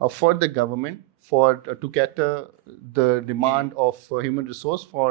for the government to cater the demand of human resource for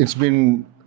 It's been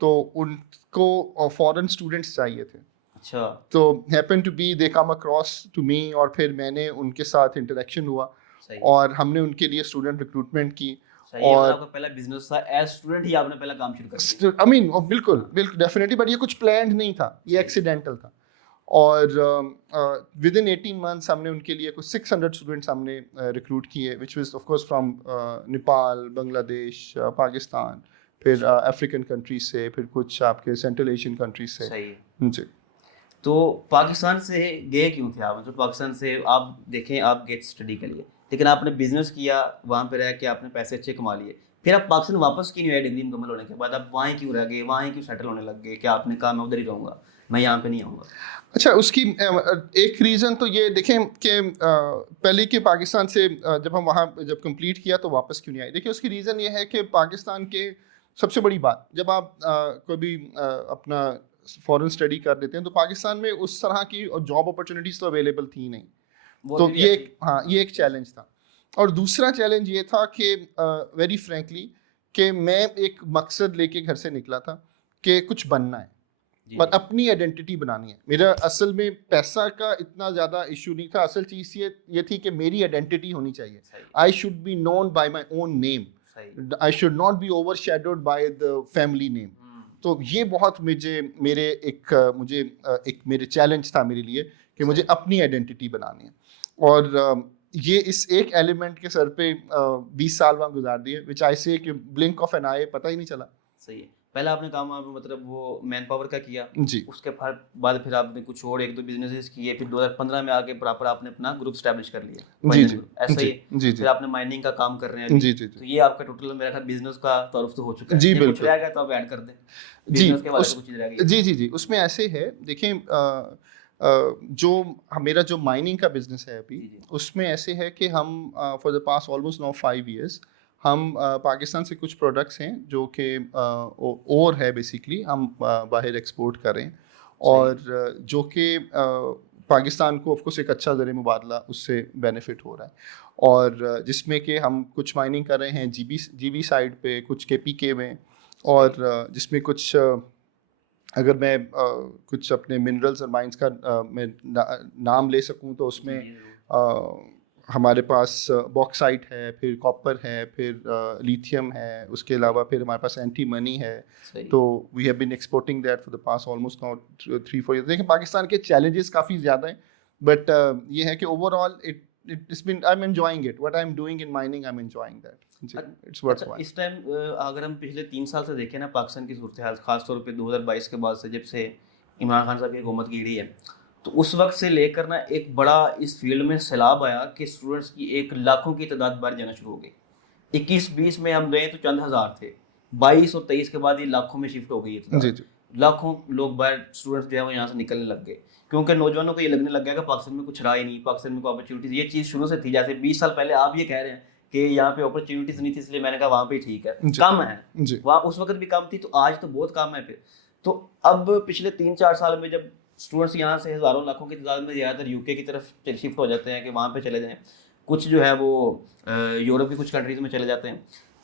تو ان کو فورن students چاہیے تھے. اچھا. تو happen to be they came across to me, اور پھر میں نے ان کے ساتھ انٹریکشن ہوا صحیح. اور ہم نے ان کے لیے اسٹوڈنٹ ریکروٹمنٹ کی. صحیح. اور آپ کا پہلا بزنس تھا ایز اسٹوڈنٹ ہی آپ نے پہلا کام شروع کر دیا. آئی مین بالکل بالکل ڈیفینیٹلی, بٹ یہ کچھ پلانڈ نہیں تھا, یہ ایکسیڈنٹل تھا. اور ود ان 18 months ہم نے ان کے لیے کچھ 600 اسٹوڈنٹس ہم نے ریکروٹ کیے, which was of course from Nepal, Bangladesh, Pakistan, پھر افریقن کنٹریز سے, پھر کچھ آپ کے سینٹرل ایشین کنٹریز سے. صحیح. جی. تو پاکستان سے گئے کیوں تھے آپ؟ مطلب پاکستان سے آپ دیکھیں آپ گئے اسٹڈی کے لیے, لیکن آپ نے بزنس کیا, وہاں پہ رہ کے آپ نے پیسے اچھے کما لیے, پھر آپ پاکستان واپس کیوں نہیں آئے ڈگری مکمل ہونے کے بعد؟ آپ وہاں کیوں رہ گئے, وہاں کیوں سیٹل ہونے لگ گئے کہ آپ نے کہا میں ادھر ہی رہوں گا, میں یہاں پہ نہیں آؤں گا؟ اچھا, اس کی ایک ریزن تو یہ دیکھیں کہ پہلے کہ پاکستان سے جب ہم وہاں جب کمپلیٹ کیا تو واپس کیوں نہیں آئے. دیکھیے اس کی ریزن یہ ہے کہ پاکستان کے سب سے بڑی بات, جب آپ کبھی اپنا فورن اسٹڈی کر دیتے ہیں تو پاکستان میں اس طرح کی جاب اپرچونیٹیز تو اویلیبل تھی نہیں. تو یہ ایک چیلنج تھا. اور دوسرا چیلنج یہ تھا کہ ویری فرینکلی کہ میں ایک مقصد لے کے گھر سے نکلا تھا کہ کچھ بننا ہے اور اپنی آئیڈینٹی بنانی ہے. میرا اصل میں پیسہ کا اتنا زیادہ ایشو نہیں تھا, اصل چیز یہ تھی کہ میری آئیڈینٹی ہونی چاہیے. I should be known by my own name, I should not be overshadowed by the family name. تو یہ بہت میرے میرے چیلنج تھا میرے لیے کہ مجھے اپنی آئیڈینٹی بنانی ہے. اور یہ اس ایک ایلیمنٹ کے سر پہ 20 سال وہاں گزار دیے, وچ آئی سے کہ بلنک آف این آئی پتہ ہی نہیں چلا. صحیح ہے. پہلا آپ نے کام مطلب وہ مین پاور کا کیا جی, اس کے بعد پھر آپ نے کچھ اور ایک دو بزنسز کیے, پھر 2015 میں آگے پراپر آپ نے اپنا گروپ اسٹیبلش کر لیا. جی جی ایسا ہی. جی پھر آپ نے مائننگ کا کام کر رہے ہیں. جی جی تو یہ آپ کا ٹوٹل میرا خیال بزنس کا تعارف تو ہو چکا ہے. جی بالکل. کچھ رہ گیا تو آپ ایڈ کر دیں جی بزنس کے بارے میں کچھ چیز رہ گئی. جی جی جی اس میں ایسے ہے, دیکھیں جو میرا جو مائننگ کا بزنس ہے ابھی, اس میں ایسے ہے کہ ہم for the past almost now 5 years ہم پاکستان سے کچھ پروڈکٹس ہیں جو کہ اور ہے بیسیکلی ہم باہر ایکسپورٹ کریں, اور جو کہ پاکستان کو آف کورس ایک اچھا ذریعہ مبادلہ اس سے بینیفٹ ہو رہا ہے. اور جس میں کہ ہم کچھ مائننگ کر رہے ہیں جی بی سائڈ پہ, کچھ کے پی کے میں, اور جس میں کچھ اگر میں کچھ اپنے منرلز اور مائنس کا میں نام لے سکوں تو اس میں ہمارے پاس باکسائٹ ہے, پھر کاپر ہے, پھر لیتھیم ہے, اس کے علاوہ پھر ہمارے پاس اینٹی منی ہے. تو we have been exporting that for the past almost now 3-4 years. دیکھیں پاکستان کے چیلنجز کافی زیادہ ہیں, بٹ یہ ہے کہ over all I'm enjoying it. What I'm doing in mining, I'm enjoying that. It's worthwhile. اس ٹائم اگر ہم پچھلے 3 سال سے دیکھیں نا پاکستان کی صورتحال, خاص طور پہ 2022 کے بعد سے جب سے عمران خان صاحب کی حکومت گری ہے, تو اس وقت سے لے کر نا ایک بڑا اس فیلڈ میں سیلاب آیا کہ اسٹوڈنٹس کی 1 لاکھوں کی تعداد باہر جانا شروع ہو گئی. 21-20 میں ہم رہے تو چند ہزار تھے, 22 اور 23 کے بعد یہ لاکھوں میں شفٹ ہو گئی ہے. جی جی لاکھوں لوگ باہر اسٹوڈنٹس جو ہے وہ یہاں سے نکلنے لگ گئے, کیونکہ نوجوانوں کو یہ لگنے لگ گیا کہ پاکستان میں کچھ رہا ہی نہیں, پاکستان میں کوئی اپرچونیٹیز. یہ چیز شروع سے تھی, جیسے 20 سال پہلے آپ یہ کہہ رہے ہیں کہ یہاں پہ اپرچونیٹیز نہیں تھی اس لیے میں نے کہا وہاں پہ ٹھیک ہے, کم ہے. وہاں اس وقت بھی کم تھی, تو آج تو بہت کم ہے. پھر تو اب پچھلے 3-4 سال میں جب اسٹوڈنٹس یہاں سے ہزاروں لاکھوں کی تعداد میں زیادہ تر یو کے کی طرف شفٹ ہو جاتے ہیں کہ وہاں پہ چلے جائیں, کچھ جو ہے وہ یورپ کی کچھ کنٹریز میں چلے جاتے ہیں.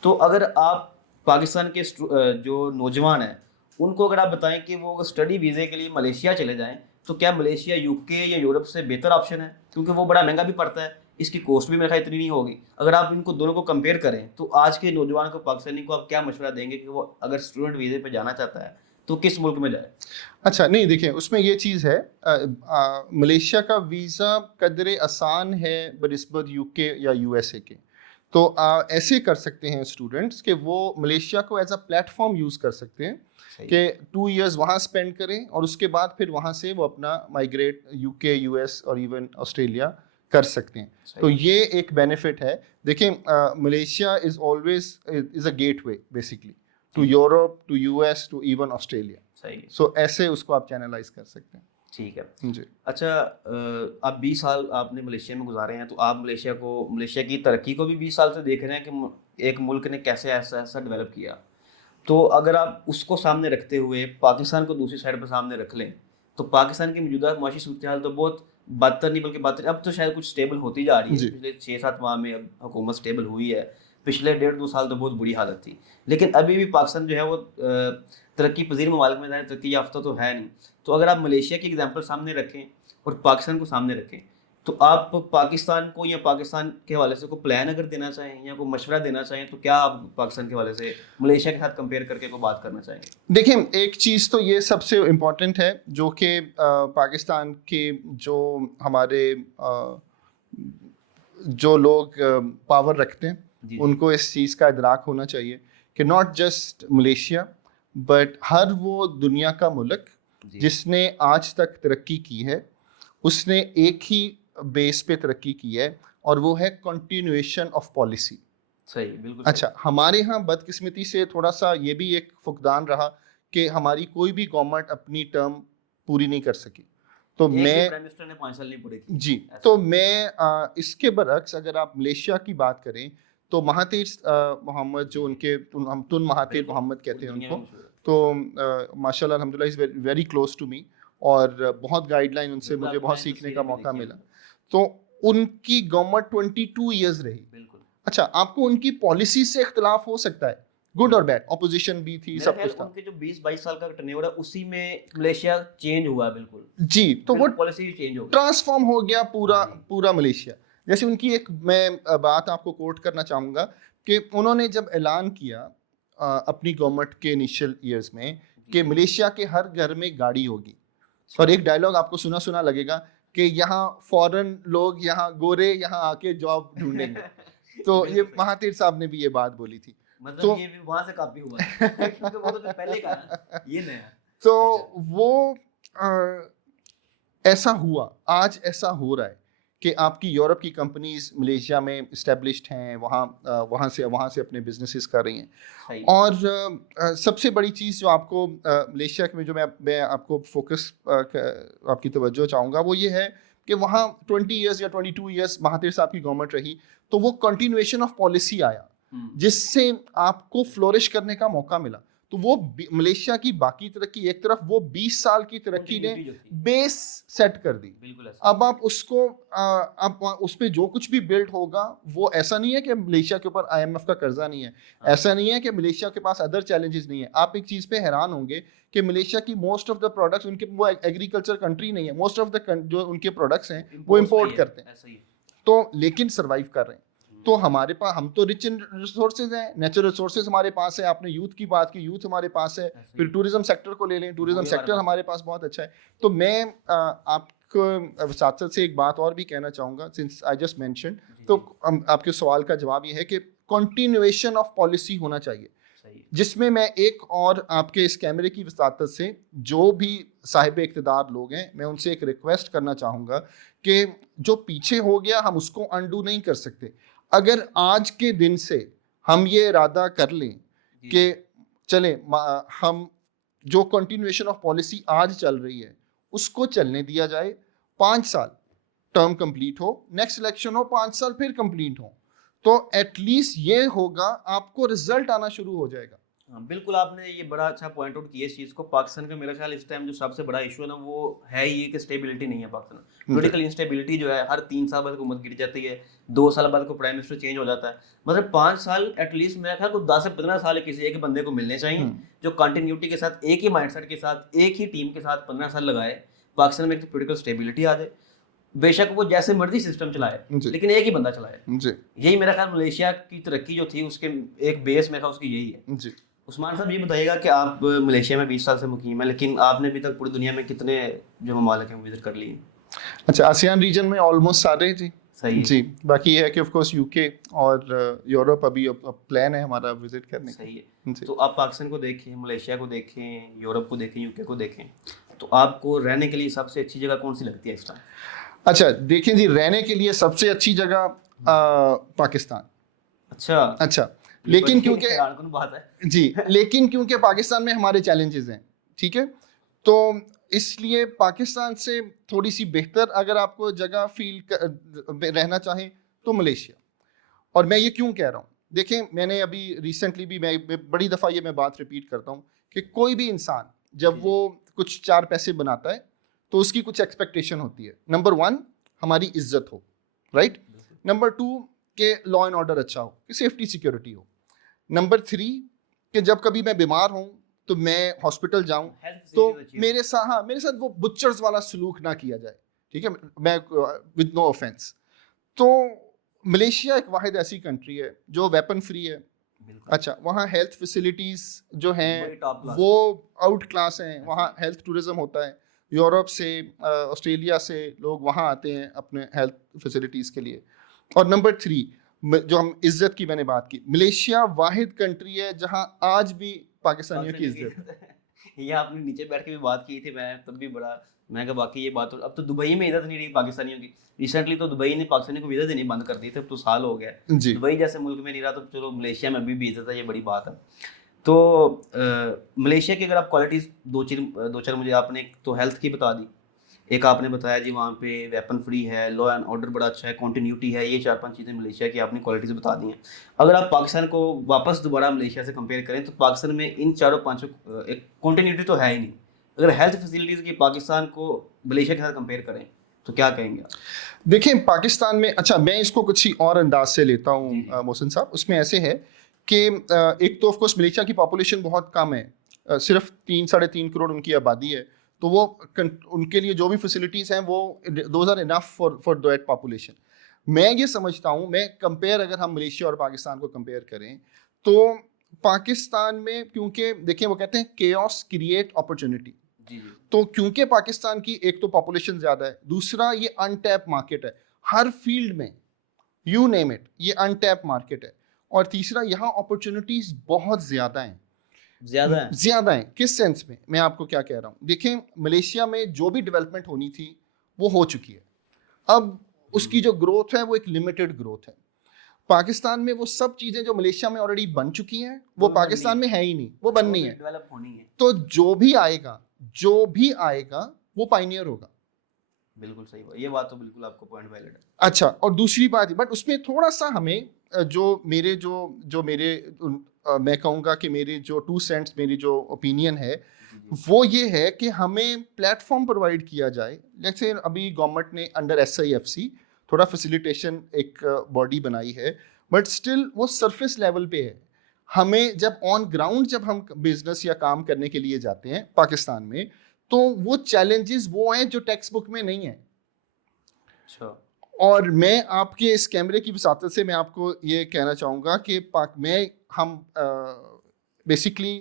تو اگر آپ پاکستان کے جو نوجوان ہیں ان کو اگر آپ بتائیں کہ وہ اسٹڈی ویزے کے لیے ملیشیا چلے جائیں, تو کیا ملیشیا یو کے یا یورپ سے بہتر آپشن ہے؟ کیونکہ وہ بڑا مہنگا بھی پڑتا ہے, اس کی کوسٹ بھی میرے خیال اتنی نہیں ہوگی. اگر آپ ان کو دونوں کو کمپیئر کریں تو آج کے نوجوان کو, پاکستانی کو آپ کیا مشورہ دیں گے کہ وہ اگر اسٹوڈنٹ ویزے پہ جانا چاہتا ہے تو کس ملک میں جائے؟ اچھا نہیں, دیکھیں اس میں یہ چیز ہے, ملیشیا کا ویزا قدر آسان ہے بنسبت یو کے یا یو ایس اے کے. تو ایسے کر سکتے ہیں اسٹوڈنٹس کہ وہ ملیشیا کو as a plate form use کر سکتے ہیں کہ 2 years وہاں اسپینڈ کریں, اور اس کے بعد پھر وہاں سے وہ اپنا migrate U K, U S اور ایون آسٹریلیا کر سکتے ہیں. تو یہ ایک بینیفٹ ہے. دیکھیں Malaysia is always is a gateway basically to Europe, to U S, to even Australia. So ایسے اس کو آپ چینلائز کر سکتے ہیں. ٹھیک ہے جی. اچھا, آپ 20 سال آپ نے ملیشیا میں گزارے ہیں, تو آپ ملیشیا کی ترقی کو بھی 20 سال سے دیکھ رہے ہیں کہ ایک ملک نے کیسے ایسا ڈیولپ کیا. تو اگر آپ اس کو سامنے رکھتے ہوئے پاکستان کو دوسری سائڈ پر سامنے رکھ لیں, تو پاکستان کی موجودہ معاشی صورتحال تو بہت بدتر نہیں بلکہ بہتر, اب تو شاید کچھ اسٹیبل ہوتی جا رہی ہے. پچھلے 6-7 ماہ میں اب حکومت اسٹیبل ہوئی ہے, پچھلے 1.5-2 سال تو بہت بری حالت تھی. لیکن ابھی بھی پاکستان جو ہے وہ ترقی پذیر ممالک میں ترقی یافتہ تو ہے نہیں. تو اگر آپ ملیشیا کی اگزامپل سامنے رکھیں اور پاکستان کو سامنے رکھیں تو آپ پاکستان کو یا پاکستان کے حوالے سے کوئی پلان اگر دینا چاہیں یا کوئی مشورہ دینا چاہیں تو کیا آپ پاکستان کے حوالے سے ملیشیا کے ساتھ کمپیئر کر کے کوئی بات کرنا چاہیں گے؟ دیکھیں ایک چیز تو یہ سب سے امپورٹنٹ ہے جو کہ پاکستان کے جو ہمارے جو لوگ پاور رکھتے ہیں ان کو اس چیز کا ادراک ہونا چاہیے کہ ناٹ جسٹ ملیشیا بٹ ہر وہ دنیا کا ملک جس نے آج تک ترقی کی ہے اس نے ایک ہی بیس پہ ترقی کی ہے اور وہ ہے کنٹینویشن آف پالیسی. صحیح, بالکل. اچھا, ہمارے ہاں بدقسمتی سے تھوڑا سا یہ بھی ایک فقدان رہا کہ ہماری کوئی بھی گورنمنٹ اپنی ٹرم پوری نہیں کر سکی. تو میں جی تو میں اس کے برعکس اگر آپ ملیشیا کی بات کریں تو مہاتیر محمد جو ان کے ہم تن مہاتیر محمد کہتے ہیں ان کو, تو ماشاء اللہ الحمد للہ is very close to me اور بہت گائیڈ لائن ان سے مجھے بہت سیکھنے کا موقع ملا. تو ان کی گورنمنٹ 22 ایئرز رہی. اچھا, آپ کو ان کی پالیسی سے اختلاف ہو سکتا ہے, گڈ اور بیڈ, اپوزیشن بھی تھی, سب کچھ تھا. ان کے جو 20-22 سال کا ٹرنیور ہے اسی میں ملیشیا چینج ہوا بالکل. جی, تو وہ پالیسی چینج ہو گئی, ٹرانسفارم ہو گیا پورا ملیشیا. جیسے ان کی ایک میں بات آپ کو کوٹ کرنا چاہوں گا کہ انہوں نے جب اعلان کیا اپنی گورنمنٹ کے انیشیل ایئرز میں کہ ملیشیا کے ہر گھر میں گاڑی ہوگی, اور ایک ڈائلاگ آپ کو سنا لگے گا کہ یہاں فورن لوگ یہاں گورے یہاں آ کے جاب ڈھونڈیں گے. تو یہ مہاتیر صاحب نے بھی یہ بات بولی تھی. مطلب یہ بھی وہاں سے کاپی ہوا ہے وہ تو پہلے کا یہ نیا. تو وہ ایسا ہوا, آج ایسا ہو رہا ہے کہ آپ کی یورپ کی کمپنیز ملیشیا میں اسٹیبلشڈ ہیں, وہاں سے اپنے بزنسز کر رہی ہیں. اور سب سے بڑی چیز جو آپ کو ملیشیا میں جو میں آپ کو فوکس آپ کی توجہ چاہوں گا وہ یہ ہے کہ وہاں 20 ایئرس یا 22 ایئرس مہاتیر صاحب کی گورنمنٹ رہی, تو وہ کنٹینویشن آف پالیسی آیا جس سے آپ کو فلورش کرنے کا موقع ملا. تو وہ ملیشیا کی باقی ترقی ایک طرف, وہ 20 سال کی ترقی نے بیس سیٹ کر دی. اب آپ اس کو اب اس پہ جو کچھ بھی بلڈ ہوگا وہ ایسا نہیں ہے کہ ملیشیا کے اوپر IMF کا قرضہ نہیں ہے, ایسا نہیں ہے کہ ملیشیا کے پاس ادر چیلنجز نہیں ہے. آپ ایک چیز پہ حیران ہوں گے کہ ملیشیا کی موسٹ آف دا پروڈکٹس, ان کے وہ ایگریکلچر کنٹری نہیں ہے, موسٹ آف دا جو ان کے پروڈکٹس ہیں وہ امپورٹ کرتے ہیں, تو لیکن سروائیو کر رہے ہیں. تو ہمارے پاس, ہم تو رچ ان ریسورسز ہیں, نیچرل ریسورسز ہمارے پاس ہے. آپ نے یوتھ کی بات کی, یوتھ ہمارے پاس ہے. پھر ٹورزم سیکٹر کو لے لیں, ٹورزم سیکٹر ہمارے پاس بہت اچھا ہے. تو میں آپ کو ساتھ ساتھ سے ایک بات اور بھی کہنا چاہوں گا, سنس آئی جسٹ مینشن, تو آپ کے سوال کا جواب یہ ہے کہ کنٹینویشن آف پالیسی ہونا چاہیے, جس میں ایک اور آپ کے اس کیمرے کی وساطت سے جو بھی صاحب اقتدار لوگ ہیں میں ان سے ایک ریکویسٹ کرنا چاہوں گا کہ جو پیچھے ہو گیا ہم اس کو انڈو نہیں کر سکتے. اگر آج کے دن سے ہم یہ ارادہ کر لیں کہ چلیں ہم جو کنٹینویشن آف پالیسی آج چل رہی ہے اس کو چلنے دیا جائے, 5 سال ٹرم کمپلیٹ ہو, نیکسٹ الیکشن ہو, 5 سال پھر کمپلیٹ ہو, تو ایٹ لیسٹ یہ ہوگا آپ کو رزلٹ آنا شروع ہو جائے گا. بالکل, آپ نے یہ بڑا اچھا پوائنٹ آؤٹ کیا اس چیز کو. پاکستان کا میرا خیال اس ٹائم جو سب سے بڑا ایشو ہے نا وہ ہے یہ کہ اسٹیبلٹی نہیں ہے پاکستان. پولیٹیکل انسٹیبلٹی جو ہے, ہر 3 سال بعد حکومت گر جاتی ہے, 2 سال بعد کو پرائم منسٹر چینج ہو جاتا ہے. مطلب 5 سال ایٹ لیسٹ میرا خیال کو 10 سے 15 سال کسی ایک بندے کو ملنے چاہیے جو کنٹینیوٹی کے ساتھ, ایک ہی مائنڈ سیٹ کے ساتھ, ایک ہی ٹیم کے ساتھ 15 سال لگائے. پاکستان میں ایک پولیٹیکل اسٹیبلٹی آ جائے, بے شک وہ جیسے مرضی سسٹم چلائے لیکن ایک ہی بندہ چلائے. یہی میرا خیال ملیشیا کی ترقی جو تھی اس کے ایک بیس میں تھا, اس کی یہی ہے. عثمان صاحب یہ بتائیے گا کہ آپ ملیشیا میں 20 سال سے مقیم ہیں, لیکن آپ نے ابھی تک پوری دنیا میں کتنے جو ممالک ہیں وزٹ کر لیے؟ اچھا, آسیان ریجن میں آلموسٹ سارے. جی صحیح جی, باقی یہ ہے کہ آف کورس UK اور یورپ ابھی پلان ہے ہمارا وزٹ کرنے کا. صحیح ہے. تو آپ پاکستان کو دیکھیں, ملیشیا کو دیکھیں, یورپ کو دیکھیں, UK کو دیکھیں, تو آپ کو رہنے کے لیے سب سے اچھی جگہ کون سی لگتی ہے اس ٹائم؟ اچھا دیکھیں جی, رہنے کے لیے سب سے اچھی جگہ پاکستان. اچھا لیکن کیونکہ جی لیکن کیونکہ پاکستان میں ہمارے چیلنجز ہیں, ٹھیک ہے, تو اس لیے پاکستان سے تھوڑی سی بہتر اگر آپ کو جگہ فیل رہنا چاہیں تو ملیشیا. اور میں یہ کیوں کہہ رہا ہوں, دیکھیں میں نے ابھی ریسنٹلی بھی, میں بڑی دفعہ یہ میں بات ریپیٹ کرتا ہوں کہ کوئی بھی انسان جب وہ کچھ 4 پیسے بناتا ہے تو اس کی کچھ ایکسپیکٹیشن ہوتی ہے. نمبر 1 ہماری عزت ہو, رائٹ. نمبر 2 کہ لا اینڈ آرڈر اچھا ہو, کہ سیفٹی سیکورٹی ہو. نمبر 3 کہ جب کبھی میں بیمار ہوں تو میں ہاسپٹل جاؤں تو میرے ساتھ وہ بچرز والا سلوک نہ کیا جائے, ٹھیک ہے, میں ود نو آفینس. تو ملیشیا ایک واحد ایسی کنٹری ہے جو ویپن فری ہے. اچھا, وہاں ہیلتھ فیسلٹیز جو ہیں وہ آؤٹ کلاس ہیں, وہاں ہیلتھ ٹورزم ہوتا ہے. یورپ سے, آسٹریلیا سے لوگ وہاں آتے ہیں اپنے ہیلتھ فیسلٹیز کے لیے. اور نمبر 3 جو ہم عزت کی میں نے بات کی, ملیشیا واحد کنٹری ہے جہاں آج بھی پاکستانیوں کی عزت. یہ آپ نے نیچے بیٹھ کے بھی بات کی تھی, میں تب بھی بڑا میں کہا باقی یہ بات. اب تو دبئی میں عزت نہیں رہی پاکستانیوں کی. ریسنٹلی تو دبئی نے پاکستانیوں کو ویزا دینی بند کر دی تھی, اب تو سال ہو گیا. دبئی جیسے ملک میں نہیں رہا, تو چلو ملیشیا میں ابھی بھی عزت ہے, یہ بڑی بات ہے. تو ملیشیا کی اگر آپ کوالٹیز دو چار مجھے آپ نے تو ہیلتھ کی بتا دی, ایک آپ نے بتایا جی وہاں پہ ویپن فری ہے, لا اینڈ آرڈر بڑا اچھا ہے, کنٹینیوٹی ہے, یہ 4-5 چیزیں ملیشیا کی آپ نے کوالٹیز بتا دی ہیں. اگر آپ پاکستان کو واپس دوبارہ ملیشیا سے کمپیئر کریں تو پاکستان میں ان 4-5 ایک کنٹینیوٹی تو ہے ہی نہیں. اگر ہیلتھ فیسلٹیز کی پاکستان کو ملیشیا کے ساتھ کمپیئر کریں تو کیا کہیں گے آپ؟ دیکھیں پاکستان میں, اچھا میں اس کو کچھ ہی اور انداز سے لیتا ہوں محسن صاحب. اس میں ایسے ہے کہ ایک تو آف کورس ملیشیا کی پاپولیشن بہت کم ہے, صرف 3-3.5 کروڑ ان کی آبادی ہے. تو وہ ان کے لیے جو بھی فیسلٹیز ہیں وہ those are enough for that population. میں یہ سمجھتا ہوں, میں کمپیئر اگر ہم ملیشیا اور پاکستان کو کمپیئر کریں تو پاکستان میں, کیونکہ دیکھیں وہ کہتے ہیں کیوس کریٹ اپرچونٹی, تو کیونکہ پاکستان کی ایک تو پاپولیشن زیادہ ہے, دوسرا یہ ان ٹیپ مارکیٹ ہے ہر فیلڈ میں, یو نیم اٹ, یہ ان ٹیپ مارکیٹ ہے, اور تیسرا یہاں اپرچونٹیز بہت زیادہ ہیں. کس سینس میں آپ کو کیا کہہ رہا ہوں, دیکھیں ملیشیا میں جو بھی ڈیولپمنٹ ہونی تھی وہ ہو چکی ہے. اب اس کی جو گروتھ ہے وہ ایک لمیٹڈ گروتھ ہے. پاکستان میں وہ سب چیزیں جو ملیشیا میں آلریڈی بن چکی ہیں وہ پاکستان میں ہے ہی نہیں, وہ بننی ہے. تو جو بھی آئے گا وہ پائنیئر ہوگا. بالکل صحیح بات, یہ بات تو بالکل آپ کو پوائنٹ ویلڈ ہے. اچھا, اور دوسری بات, بٹ اس میں تھوڑا سا ہمیں جو میرے میں کہوں گا کہ میرے جو 2 سینٹس, میری جو اوپینین ہے وہ یہ ہے کہ ہمیں پلیٹ فارم پرووائڈ کیا جائے. جیسے ابھی گورنمنٹ نے انڈر SIFC تھوڑا فیسیلیٹیشن ایک باڈی بنائی ہے, بٹ اسٹل وہ سرفیس لیول پہ ہے. ہمیں جب آن گراؤنڈ جب ہم بزنس یا کام کرنے کے لیے جاتے ہیں پاکستان میں, تو وہ چیلنجز وہ ہیں جو ٹیکسٹ بک میں نہیں ہیں. اور میں آپ کے اس کیمرے کی وساطت سے میں آپ کو یہ کہنا چاہوں گا کہ ہم بیسکلی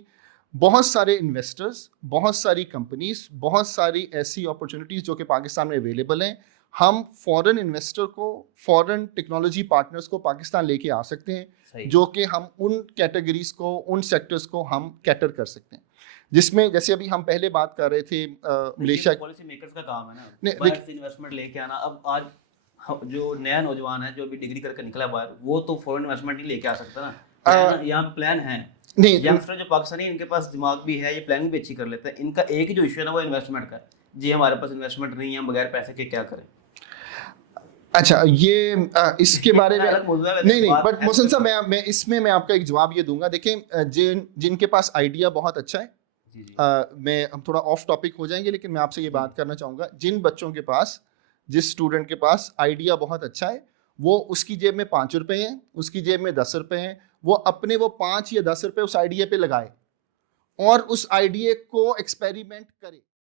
بہت سارے انویسٹرز, بہت ساری کمپنیز, بہت ساری ایسی اپرچونیٹیز جو کہ پاکستان میں اویلیبل ہیں, ہم فورن انویسٹر کو, فورن ٹیکنالوجی پارٹنرز کو پاکستان لے کے آ سکتے ہیں, جو کہ ہم ان کیٹیگریز کو, ان سیکٹرز کو ہم کیٹر کر سکتے ہیں. جس میں جیسے ابھی ہم پہلے بات کر رہے تھے ملیشیا, پالیسی میکرز کا کام ہے نا باہر سے انویسٹمنٹ لے کے آنا. اب آج جو نیا نوجوان ہے جو ابھی ڈگری کر کے نکلا باہر, وہ تو فورن انویسٹمنٹ نہیں لے کے آ سکتا نا. یہاں پلان ہے نہیں, ینگسٹر جو پاکستانی ان کے پاس دماغ بھی ہے, یہ پلاننگ بھی اچھی کر لیتے ہیں. ان کا ایک ہی جو ایشو ہے نا وہ انویسٹمنٹ کا, جی ہمارے پاس انویسٹمنٹ نہیں ہے, ہم بغیر پیسے کے کیا کریں. اچھا, یہ اس کے بارے میں نہیں, بٹ محسن صاحب میں اس میں آپ کا ایک جواب یہ دوں گا. دیکھیں جن کے پاس آئیڈیا بہت اچھا ہے, میں ہم تھوڑا آف ٹاپک ہو جائیں گے, لیکن میں آپ سے یہ بات کرنا چاہوں گا, جن بچوں کے پاس, جس اسٹوڈنٹ کے پاس آئیڈیا بہت اچھا ہے, وہ اس کی جیب میں 5 روپے ہیں, اس کی جیب میں 10 روپے ہیں, وہ اپنے وہ 5 یا 10 روپے اس آئیڈیا پہ لگائے اور اس آئیڈیا کو ایکسپیریمنٹ کرے.